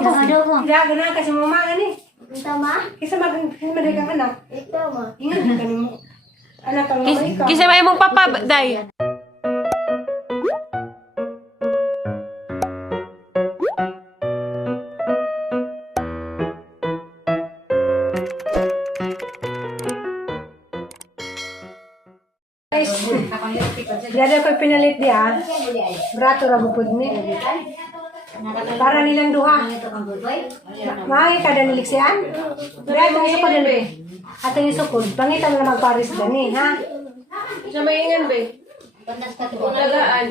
Gana kasi mama ni. Ito ma? Kisa maganda kang anak. Ito ma? Ingat ka mo. Anak kang ikaw. Kisa may mong papa, day. Dada ko pinalit dia. Brato ra bupod ni. Para nilang duha. Maay kada niliksian. Brato ni ko dali. Ato yung sukod. Pangitan na magparis gani, ha? Sa maingan, be. Unagaan.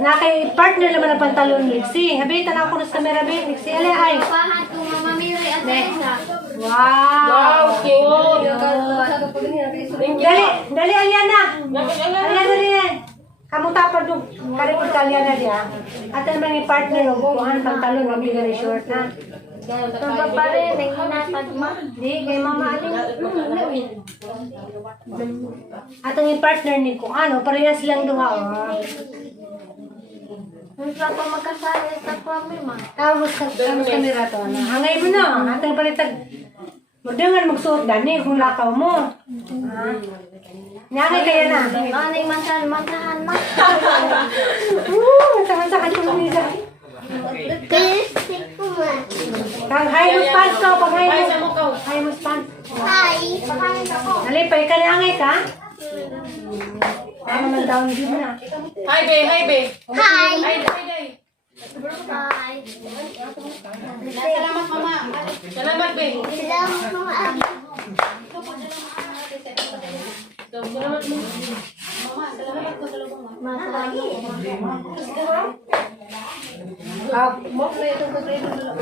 Nakay partner naman ang pantalon liksi. Habitan ako sa camera be. Liksi ali ay. Pahan ko mama Miri at Teresa. Wow. Cute. Dali Aliana. Aliana dali. Kamu tapad do karipod ka Aliana dia. At naman yung partner no kuhan pantalon no bigay short na. Ito pa rin, naghinatag ma. Di kay mama ali. At ang partner ni ko ano parehas lang duha. Hindi pa magkasali sa kami ma. Tapos kamera to na. Hangay mo na. Atang palitag. Magdangan magsuot dani kung lakaw mo. Nyangay kaya na. Ano yung mansahan ma? Mansahan ko nila. Kisik ko ma. Kang high mo pants ka pag high mo pants. Hi! Pakain ako. Nalipay ka na angay ka? Ano man down din na. Hi, be. Hi, be. Hi! Hi, day. Hi! Salamat, mama. Salamat, be. Salamat mama.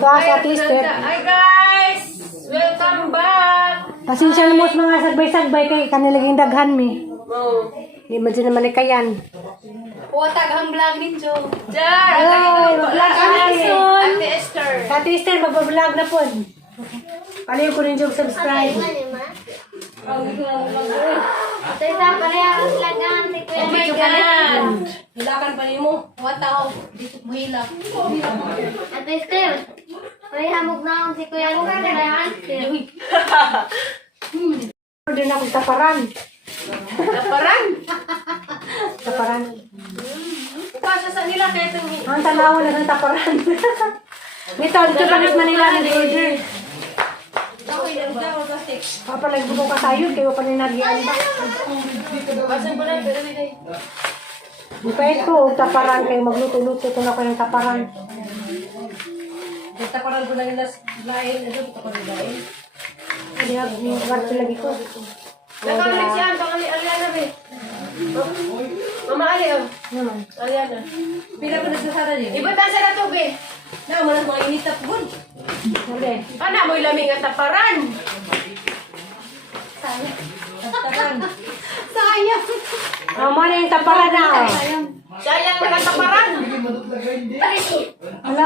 Sa twister. Hi, guys. Welcome back. Pasensya na mo sa mga sagbay-sagbay kay kanilaging daghan mi. Oh. Di man sila malikayan. Taghang vlog ninyo. Jar. Ay, vlog Ate Esther. Sa twister, magbablog na po. Palayo ko rin yung subscribe. Ito yung parehas lagan si Kuya Megan. Hilakan pa mo. Wataw. Dito mo hilak. Ate Esther, parehamog na akong si Kuya Megan. Order na akong taparan. Laparan. Taparan. Ukasa sa nila kaya itong Ang tanawan na ng taparan. Dito pa rin Manila na order. Papalag mo ka tayo, kayo pa ninagyan ba? Basan ko na, pero may Buka ito, taparan kayo, magluto-luto ko na ko ng taparan. taparan ko na nila lain. Ito, taparan lain. Hindi na, yung kwarto lagi ko. Nakalilig siya, pangali Aliana, be. Mama Ali, oh. Naman. Aliana. Pila ko nagsasara din. Iba ta sa to, be. Na, malas mga initap good. Hindi. Ana, mo'y lamig ang taparan. Sayang. Mo na yung taparan na. Oh. Sayang na taparan. Ala,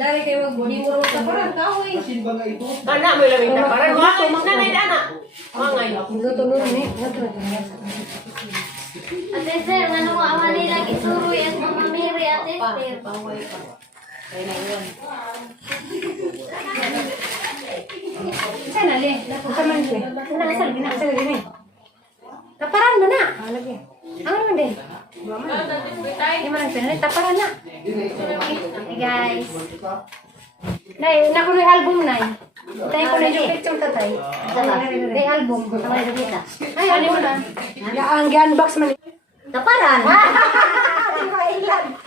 Dari kayo mag-dimuro taparan, kahoy. Ana, mo'y lamig taparan. Mangay, nanay na, ana. Mangay. luto-luto ni. Ate Esther, ano mo awa nila isuroy at mama Miri Ate Esther. Sana le, ito man siya. Nasal gini. Taparan mo na. Lagi. Ang naman din. Hindi mo lang pinali, taparan na. Hey guys. Nay, naku na yung album na. Tayo ko na yung picture tatay. May album. Ay, album na. Ang gi-unbox man. Taparan.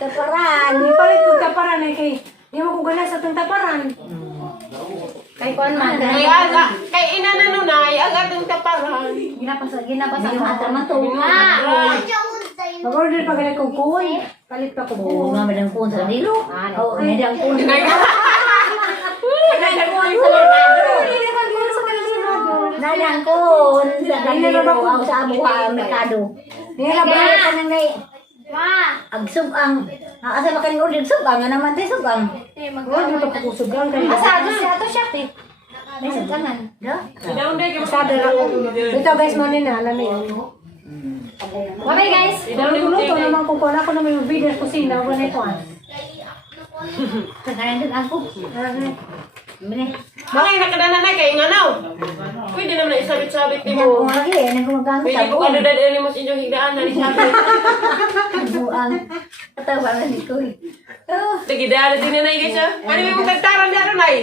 Taparan. Hindi pa rin kung taparan ay kay. Hindi mo kung gana sa itong taparan. Kay Kuan man. Kay ina na nunay, ang atong taparan. Ginapasa ko ato matunga. Mag-order pa ganit kong kuwan. Palit pa ko Oo, buo. nga madang kun sa dilo. Oo, madang kun. Madang kun sa dilo. Ang sa abuha ang merkado. Nilabay. Kaya kanang ngay Ma. agsubang. Asa makan order subang nga naman tay subang. Order pa ko kusugang. Asado siya to siya eh. May subangan. Do. Asado lang. Ito guys, mo na alam mo yun. Okay guys. Luto naman kung ako na may video sa kusina, wala na ito ah. Kakain ako. Mene. Mga nakadana na kay nganaw. Pwede naman na isabit-sabit ni Yan ko mo. lagi eh. Nagkumagang Pwede po ano dad elimos inyong higdaan na ni sabit. Buang. Katawa na di ko eh. Lagi dahil din na guys ha. Ano yung tagtaran di ano nay?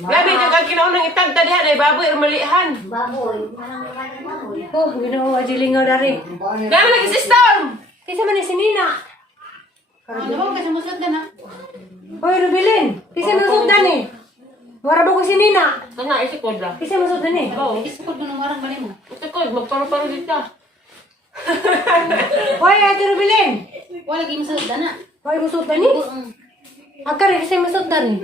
Labi yung kang kinaon ng itagta diha na baboy or malihan. Baboy. Oh, ginawa, jilingaw na rin. Dami lagi system. Kaysa man ni si Nina. Ano ba kasi musot ka na? Hoy, Rubilin. Kaysa masod na ni. Warado ko si Nina. Kana isikod ra. Kaysa masod na ni. Oo. Isukod mo ng marang bali mo. Isikod magparo-paro dito. Hoy, Ate Rubilin. Wala lagi musot ka na. Hoy, masod na ni. Akar, kaysa masod na ni.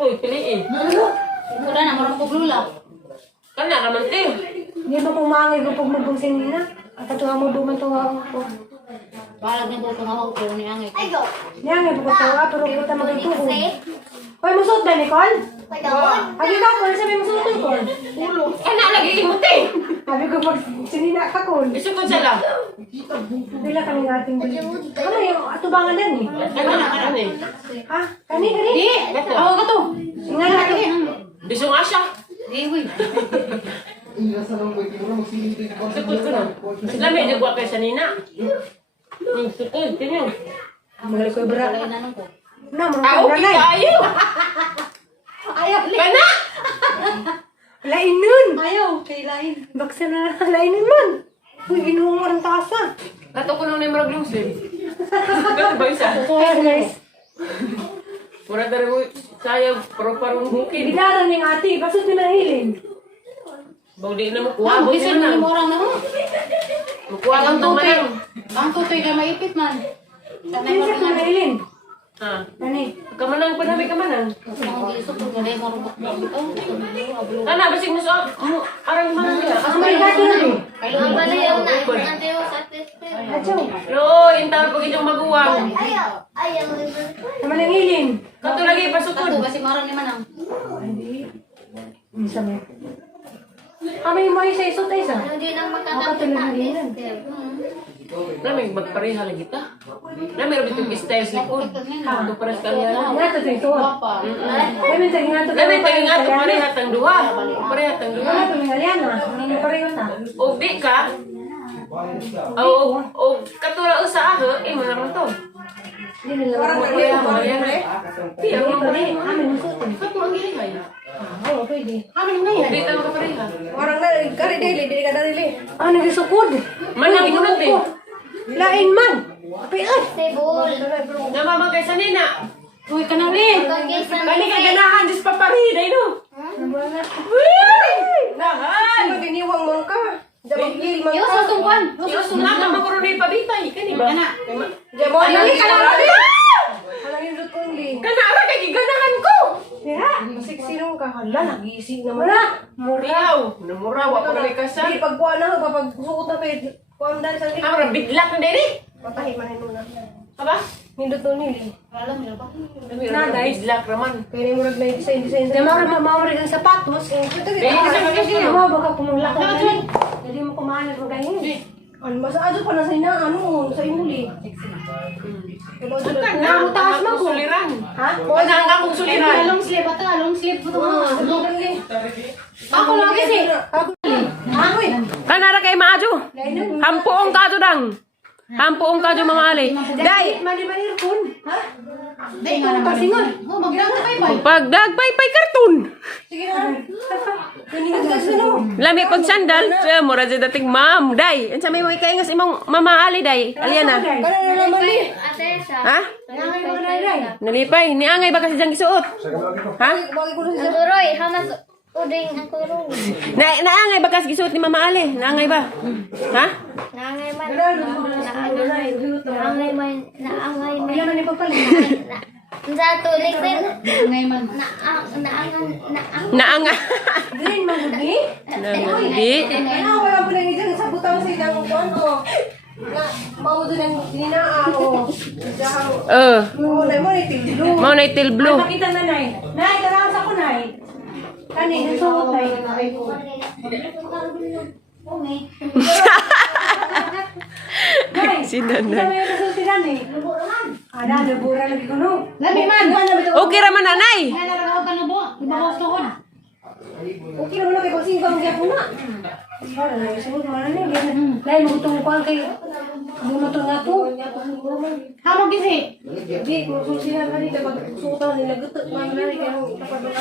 Uy, piliin. Wala na, marang kublula. Kana naman ti. Hindi ba pumangay ko pag mabong si Nina? At ito mo duman to ako. Balag na ko tumawag ko ni Angay. Niya nga po tawa, pero kita magtutuko. Hoy, masod na ni Col? Agi ka, Col, sabi masod na Col. Ulo. Kana lagi imuti. Sabi ko pag si Nina ka, Col. Isikod sila. Bila kami ng ating bili. Ano yung atubangan na ni? Kana ni. Ha? Kani? Di! Ako ka to! Nga na to. Bisong asya. Di, uy. Sikod ko na. Lami di gwa kay sa Nina. Sikod, tinyo. Magali ko yung bra. Wala na ko. Na, Ah, marunong okay ka kayo. Ayaw. Kana. Lain nun. Ayaw, kay lain. Baksa na lain nun man. Uy, inuong orang tasa. Ato ko nung namarag yung slim. Ganun ba isa? Ayan guys. Mura dari mo sayang parang bukid. Bilaran ng ate. Basot nyo na hilin. Baudi na mo kuha. Wow, Baudi bisan na mo mo. orang na mo. Kuha lang tong tutoy. manang. Ang tutoy ka maipit man. Sanay mo Binsat nyo na rin hilin. Ha. Nani? Kamanang pa namin kamanang. ang gisok ko gani mo rin bakit. Kana basig mo sa arang manang nila. Ang may gato na ni. Kailan ba Ayaw na. Ayaw sa test. Atsaw. No, intaw pag inyong maguwang. Ayaw. Ayaw. Naman ang hilin. Kato lagi pasukod. Kato kasi marang ni manang. Isa mo. Kami mo isa isot ay isa. Hindi lang Ako makakapit tuloy na hilin. test. Nami magpareha lagi ta. Nami rabi tong style likod. Ito pares kanya. Nga to ito. Papa. Kami tagi nga to. Nami tayo nga ito pareha tang duha. Pareha tang duha. Nga to ngalian na. Hindi pareho na. O di ka. O katula usa ako, imo naman to. Hindi nila. Parang pareha mo yan. Di ako Hindi pareha. pareho. Amin mo suot. Kato ang gilingay. Oo, pwede. Amin nga yan. Di tayo makapareha. Orang na, kari dili, dili ka dili. Ah, nagisukod. Manang gunod eh. Lain man. Api ay. Table. Namamagay sa nina. Uy, kanali. Pagkisa Kani ka ganahan, Diyos paparida, no? Namana. Nahan! Maginiwang mo ka. Dabagil man Yung ka. susong kwan. Diyos na naman ko rin pabitay. Kani ba? Kana. Jamo Ay, na kani ka na. Halangin lut kong li. Kanara kay giganahan ko. Ya, siksinong ka. Hala, nagising naman. Wala. Mura. Muraw. Namuraw ako na ikasa. Di pagkuha na, kapag suot na kayo. Kuha dali sa Ang gilid. ra bidlak na diri. Patahi man muna. Aba? Nindot to nili. Alam niyo ba? Na guys, bidlak raman. Pero murag na design. Jamo ra mawari kang sapatos. Dili sa mga Mo baka kumulak ka dali. Dili mo kumahan mo gayon. Ano masado pa na sa ina ano sa imuli. Kana mo taas man ko suliran. Ha? Kana nga kong suliran. Long sleeve ata, long sleeve ko to. Ako lagi si. Ako Amoy. Kanara kay maaju. Hampuong ka dang. Hampuong ka mamali. Dai, Mali kun. Ha? Dai nga naman. Pasingon. Oh, magdang na bye. pagdag pay karton. Sige na. Kanina mo. Lami pag sandal, mura sa dating ma'am. Dai, unsa may mga kaingas imong mamaali dai. Aliana. Para na naman ni. Ate sa. Ha? Nangay mo na rin. Nalipay, ni angay ba kasi diyang gisuot? Ha? Bagay ko na siya. Turoy, hamas uding ang kurong. Naangay ba kasi gisuot ni Mama Ali? Naangay ba? Ha? Naangay man. Naangay man. Naangay man. Yan ni papalit. Sa tulig din. Ngay man. Naanga. Green man gudi. Hindi. Ano wala po lang diyan sa butang sa idang kuan ko. Na mao doon ang dinaa o. Jahan. Mo na mo ni blue. Mao na itil blue. Makita na nay. Nay tara sa ko nay. Kani suot nay. Guys, Si nanay. may resulti na ni. Ada bura lagi kuno. Labi man. Okay raman nanay. Okay naman kay kasi ibang gyapon na. Para na sunod man ni. Lain mo tong kuan kay bunuton nga to. Hamog gisi. Di mo susihan ka dito pag sutan nila gutot man na kay tapadong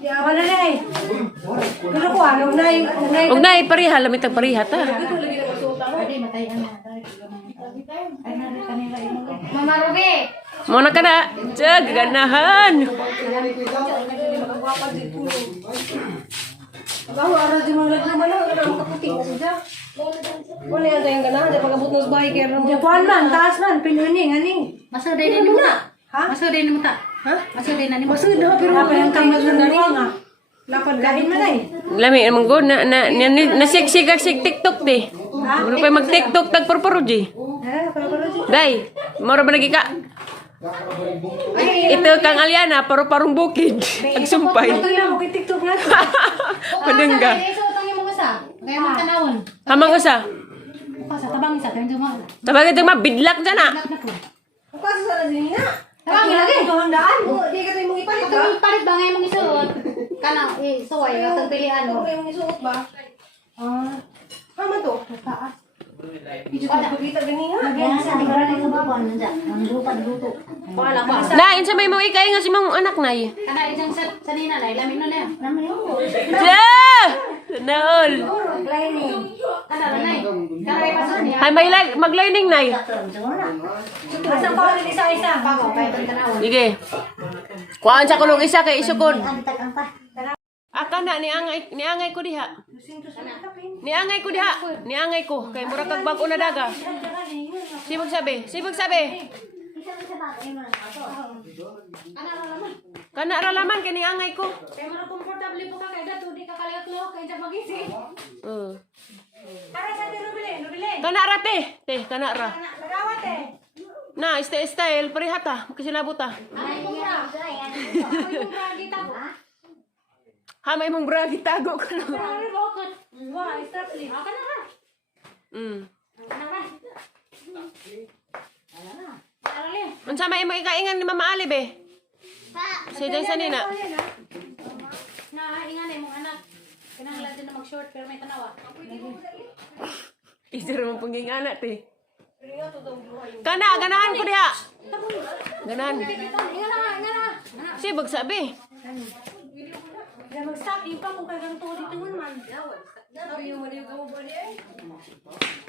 di awala na eh. Pero ko ano na Og nay pareha lamit ang pareha ta. dito lagi na sutan mo. Mama Ruby. Mo na kana. Jag ganahan. Bawa ara di man lagi man na makaputing na siya. Wala yan tayong ganahan di pagabot nos bahay kay ram. Japan man taas man pinuning ani. Masud din mo ta. Ha? Masud din mo ta. Ha? Masud din ni mo. Masud na pero apa yang kamad na nga. Lapad gahin man ay. Lami man gud na sig TikTok di. Ano pa mag TikTok tag purpuro ji. Pero Day, moro ba lagi ka? Ito kang Aliana, paru-parong bukid. Agsumpay. ito na mo kay TikTok na. Padengga. Iso tang imong usa. Kaya man tanawon. Hamang usa. Pasa tabang isa kay mo. Tabagay ito mabidlak dyan na. Kasi sa din na. Tabang lagi. Handaan mo, di ka tayo mong ipalit ba? Kung palit ba ngay mong isuot? Kana suway katong pilian mo. Ano yung isuot ba? Haman to. Taas. Medyo ka pagkita ganyan. Lagyan sa tigran sa baba nandiyan. Ang luto. Wala pa. Lain sa may mo ikay nga si mong anak na eh. Kana isang sa nina lay lamin no na. Lamin mo. Ja! Naol. Kana nanay. Kana ay pason niya. Hay may maglining na eh. Asa pa rin isa-isa. Bago kay tanawon. Sige. Kuhaan sa kulong isa kay isukod. Aka na niangay ko diha. Niangay ko diha. Niangay ko kay mura kag bag na daga. Sibog sabi. Kana ra laman kay niangay ko. Kay mo komportable po ka kay dato di ka kalayot-lo kay sa magising. Para sa Rubilin. Kana ra te. Te kana ra. Nagawat eh. Na style parihata makilabot ta. Ay mo ra. Ay mo ra kita. Ha may mong bra gitago ko na. Ay bokot. Wah, start li. Kana ra. Kana ra. Arale. Unsa may mo ikaingan ni Mama Ali be? Si Jen sa nina. Na ingan ay mong anak. Kinahanglan din na mag-short pero may tanawa. Isir mo punging anak te. Ganahan ko diha. Ganahan. Sibog sabi. Kaya mag-stop yung pa kung kaya ganito dito man. Sabi yung mali yung ba niya eh.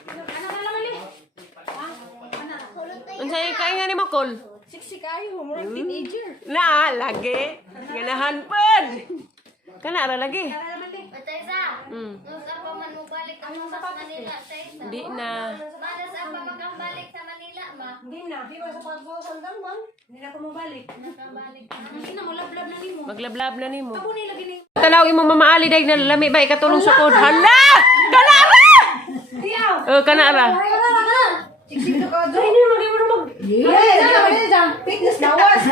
Ano na naman ni? Unsa ikaingan ni Makol? Siksik kayo, murag teenager. Na lagi. Ganahan pod. Kana ra lagi. Mataysa. Nung sa pa man mo balik ang sa Manila, Taysa. Di na. Mana sa pa magkambalik sa Manila, ma? Hindi na, di ba sa pagbawasan man? Hindi na ako mabalik. Nakambalik. Ina mo lablab na nimo. Maglablab na nimo. Ako nila gini. Tanaw imo Mama Ali day na lami ba ikatulong sukod. Hala! Kana ra. Diyaw! Kana ra. Siksik na ka doon. Hindi mo mag... Fitness lawas.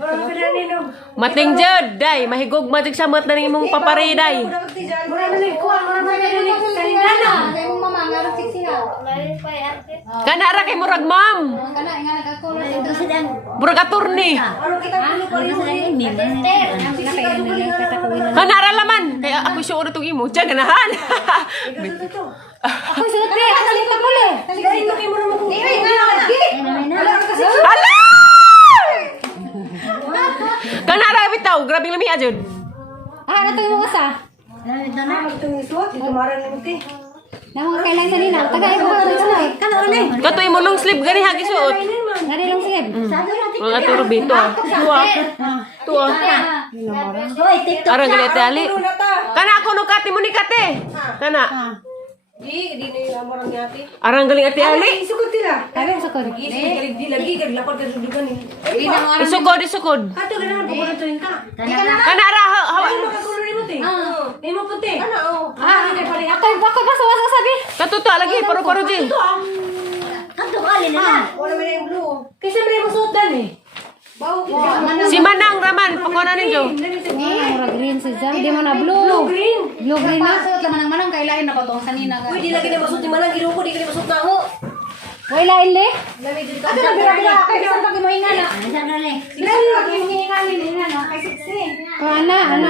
Wala ka na nino. Mating jud day mahigog matig samot na imong papari day. Mura na ni kuha, mura na ni kanina. Kay mong mama nga ra siksiha. Lain pa ate. Kana ra kay murag ma'am. Kana nga nagkakulo ito sila. Murag attorney. Ano kita tulo pa rin mo ni? Siksik ka doon. Kana ra laman. Kaya ako sure tong imo. Diyan ganahan. Ako sunod kay atali pa kule. Sige, ino kay mura mo kung wala ka kasi. Hala! Kana ra bitaw, grabing lami ajud. Ano to yung usa? Itong isuot, ito mara ni Muti. Namang kailan sa nina. Tagay mo ka sa nay. Kana uli. Katoy mo long sleeve gani ha gisuot. Nari lang sige. Mga turo bito. Tuwa. Tuwa. Hoy, TikTok. Arang gali ate ali. Una ta. Kana ako no kati mo ni kate. Kana. Di na yung amorang yati. Arang galing ate ali. Isukot tila. Tabi sa ko. Di lagi, lakot ka sudugan ni. Di na mo Isukod. Kato ganahan ko na tuwing ka. Kana ra hawa. Ano makakulo ni Muti? Di mo puti. Ano? Hindi pala. Ako ba sa sabi? Katuto lagi paro-paro ji. Kanto ka alin na. Wala mo na yung blue. Kasi may musuot dan eh. Si Manang Raman, pakuha ninyo. Mura green sa jam. Di mo na blue. Blue green na. Pasot lang manang kailain na patong sanina. Uy, di lagi na masud ni manang ginuko, di ka masud na ho. Wala ile. Ato na bira-bira kay sa pag mo ingana. Ano sa nali? Dili lagi ingana ingana kay siksi. Ana.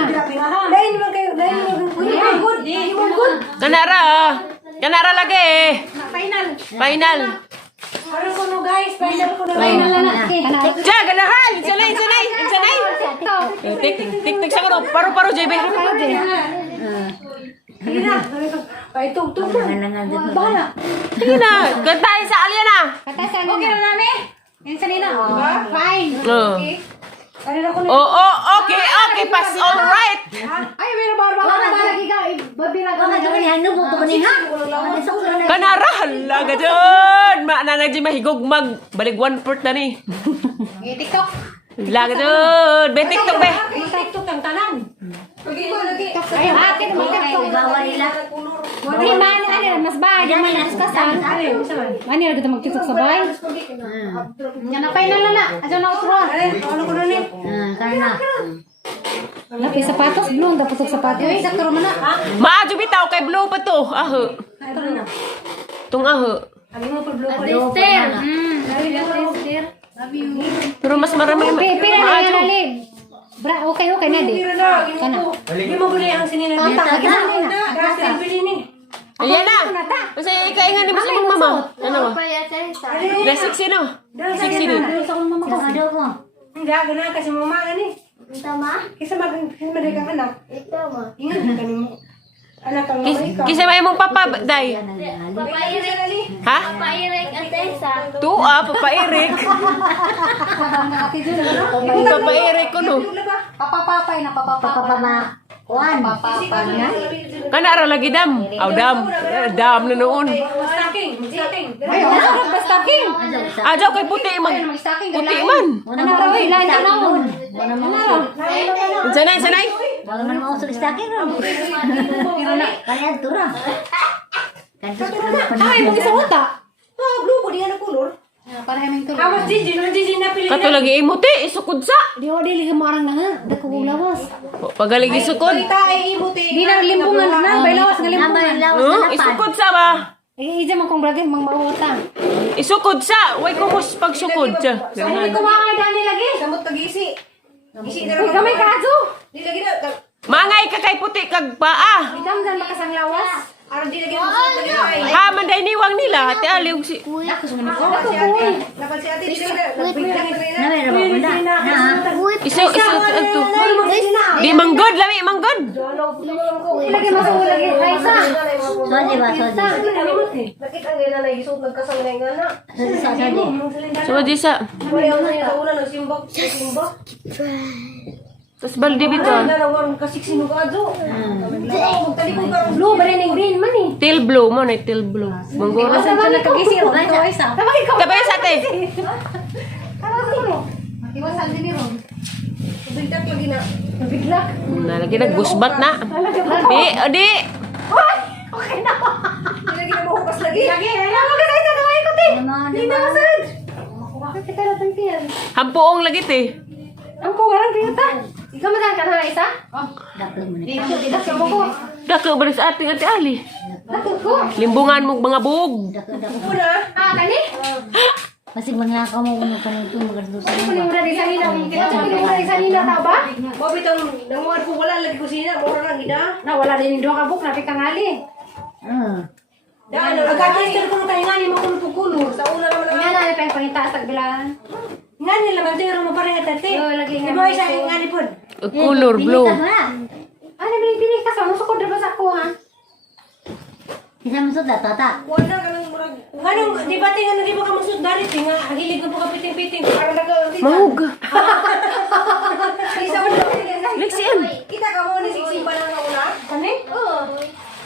Lain mo kayo, lain mo. Uy, good. Good. Kanara lagi eh. Final. Ano ko no guys, final ko na. Diya, ganahan! Sanay! Tik sa kuno. Paro, JB. Sige na. Ay, tug na. Sige na, gantahin sa alya na. Katasan okay na namin. Yan sanina. Fine. Ano na ko na. Okay, pass all right. Ay, meron ba lagi ka? Babira ka. Kanara, halaga dyan. Mananagdi mahigog balik 1/4 na ni. TikTok. Laga dyan. Be, TikTok be. TikTok ang tanan. Lagi. Ay, atin mo TikTok. Bawal nila. Di man mas ba man discussan. Mani ra kita mag-TikTok sabay. Yan na final na. Aja na utro. Ano ko na ni? Karena. Lapi sapatos blue dapat sapatos. Ay, sakto man na. Maadyo bitaw kay blue pa to. Aho. Tung aho. Abi mo pa blue ko. Sister. Pero mas marami. Pira na yan alin. Bra, okay na di. Pira na. Hindi mo guli ang sinina. Kasi bili ni. Ayan na. Kasi ikaingan ni Masang mama. Ano ba? Paya sa isa. Basic sino? Sexy din. Ano mo? Hindi ako na kasi mama ni. Tama? Kisa maganda kang anak. Ikaw mo. Ingat ka mo. Anak kang ikaw. Kisa may mong papa, day. Papairik. Ha? Papairik at isa. Papa Eric. Papa Eric ko no. Papapapay na Papapama. Kuan. Kanara lagi dam. Dam. Dam na noon. Stocking. Ay, basta king. Ajaw kay puti man. Puti man. Ano raw ilan ka na mo? Sanay. Wala man mo usul sa akin. Kaya tura. Ay, mo isa uta. Oh, blue ko di ano color. Para haming tuloy. Awas Gigi na pili. Kato lagi imuti. Isukod sa. Di o dili ka marang na nga. Dako lawas. Pagaligi isukod. Kita ay ibuti. Di na limbungan na. Baylawas nga limbungan. Isukod sa ba? Ija man kong bragay mang mauta. Isukod sa. Way kumus pag sukod siya. Ay, kumakain dani lagi. Samot kagisi. Gisi na Uy, kamay kaso. Di lagi na. Mangay ka kay puti kag paa. Idam dan makasang lawas. Ara di lagi na. Ha, manday niwang nila. Ate aliw si... Dapat si ate di lagi na. Nagbigyan ito na. Namin ra ba na? Iso, ito. Di manggod, lami, manggod. Lagi masuk lagi. Raisa. Soji ba soji. Bakit ang gana na isuot nagkasang na nga na? Soji. So, di sa... Wala ako sa una nagsimbak. Tapos baldi bito. Dalawang kasiksino ka adyo. Magtalikod ka. Blue, barining green man eh. Tail blue mo na, tail blue. Manggoro. Saan ka nagkagising? Raisa. Tabaki ko. Kabay sa ate. Iwasan din ni Ron. Bigtak lagi na. Bigla. Nalagi naggusbat na. Di, di. Okay na. Di lagi na mahukas lagi. Lagi. Alam mo kasi ito naman ikot eh. Hindi na Masad. Bakit kita natin tiyan? Hampuong lagi te. Ang pungarang pinata. Ikaw madaan ka na isa? Dako mo ni. Dako mo ko. Dako ba sa ating ate Ali? Dako ko. Limbungan mo mga buog. Dako. Una. Kani? Kasi mga kamo kuno kanito magardo sa Kunin mo na di sanina. Kita kunin mo na di sanina ta ba? Mo bitong nanguan ko wala lagi kusina. Mura lang gida. Na wala din yung ka buk na pikangali. Daan na nagkakistir ko tayo nga ni mo kuno sa una naman Nga na pa pangita sa bilan. nga nila man tayo mo pareha tate. Oo, lagi nga. Di ba isa nga ni pod. Color blue. Ano biling ka sa ano sukod ba sa ko ha? Isa mo sa tata. Wala ka nang murag. Nganong di ba tingan di ba ka masud dari tinga hilig ko ka piting-piting para naga. Mahug. Isa mo na. Lexian. Kita ka mo ni siksi pa lang na una. Kani? Oo.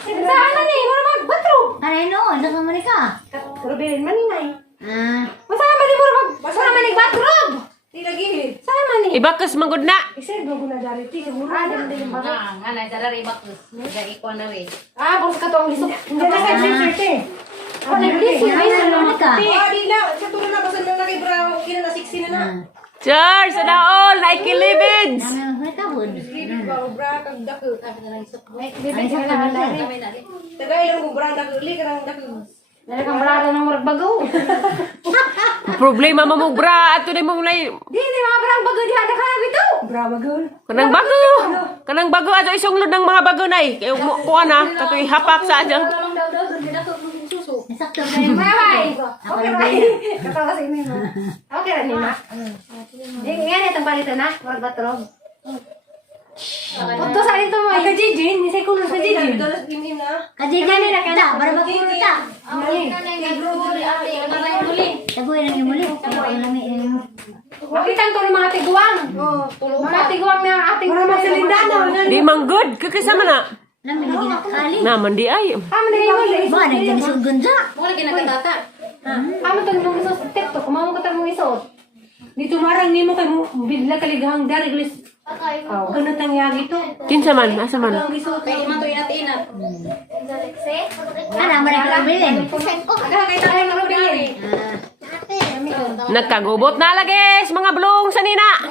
Saan na ni? Wala mag batro. Ano no? Dako mo ni ka. Rubilin man ni. Ah. Masama ni mo mag. Masama ni batro. Di lagi. Sama ni. Ibakas manggod na. Isa mo ko na dari ti siguro. Ah, bos ka tong lisok. Hindi na sa sirte. Ano ni? Ay, ano ni ka? Ah, di na. Sa tulo na basan na lagi bra. Kina na siksi na na. Cheers! Sana all! Naikilibids! May kabun. Bra kag dako. Ay, sa kabun. Taga ilang gubra dako li karang dako. Nalakang barata ng murag-bago. Problema mo bra. Ato na mong lay. Di mga barang bago diha na ka bitaw. Bra bagol. Kanang bago. Kanang bago ato isunglod ng mga bago na eh. Kaya kuha na. Katoy hapak sa adyo. Sakto ba yun? Bye-bye. Ako rin ba Katawa sa inyo mo. Okay ra ni na. Nga itong palitan na, murag batrog. Punto sa ito mo. Ka Gigi, ni say kuno sa Gigi. Kajigan nila ka na. Para magpulo ta. Tagoy lang yung muli. Tagoy lang yung Makitan to ng mga tiguang. Mga tiguang na ating mga silindano. Di man good. Kakasama na. Alam mo, hindi nakakali. Naman di ay. Amo na yung muli. Ba, nandiyan isang ganda. Amo to mo sa TikTok, kumamo ko mo isuot. Dito marang nimo kay mo bigla kaligahang dari gulis. Oh, ganun tang yagi to. Kinsa man? Asa man? Ang isuot. Ano, marami ka bilhin. Nagkagubot na lagis. Mga blong sa nina.